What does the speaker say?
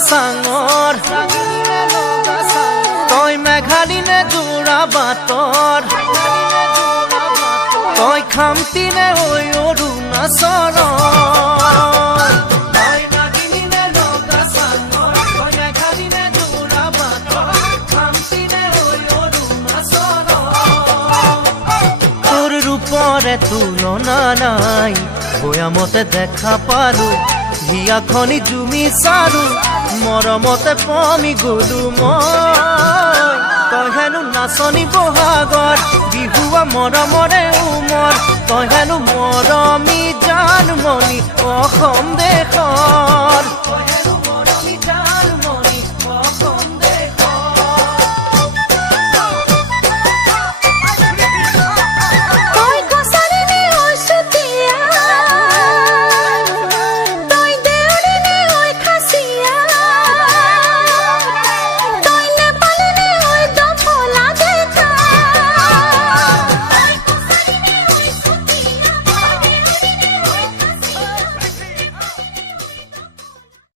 চাঙৰ তই মেঘালিনে যোৰা বাটৰ তই খামতিনে ঐ অৰুণাচলৰ তুলনা নাই বয়ামতে দেখা পালো হিয়াখনি জুমি চালো মৰমতে পমি গলো মই তই হেনো নাচনি বহাগৰ বিহুৱা মৰমৰে উমৰ তই হেনো মৰমী জানমণি অসম দেশৰ